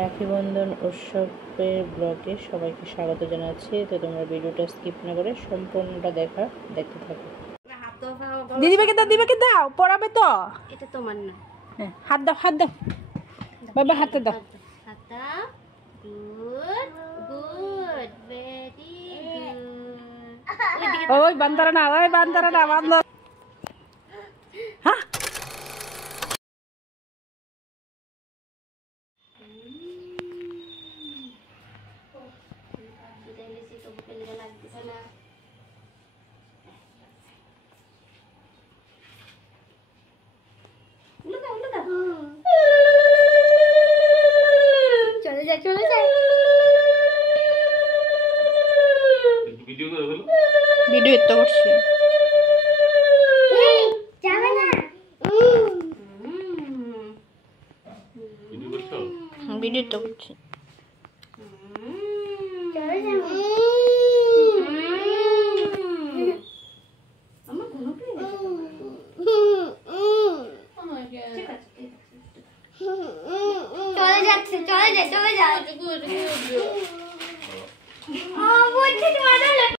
রাখি বন্ধন উৎসবের ব্লগে সবাইকে স্বাগত জানাচ্ছি। তো তোমরা ভিডিওটা স্কিপ না করে সম্পূর্ণটা দেখতে থাকো। দিদিকে দাও পড়াবে তো। এটা তোমার না। হ্যাঁ, হাত দাও বাবা, হাতে দাও। হাত দাও। Good good very good. ওই বান্দারা না বান্দর। হ্যাঁ চলে যায়। ভিডিও তো করছি। যাবে না। ভিডিও তো করছি। চলে যাবে। আমার কোনো প্লেন চলে যায়।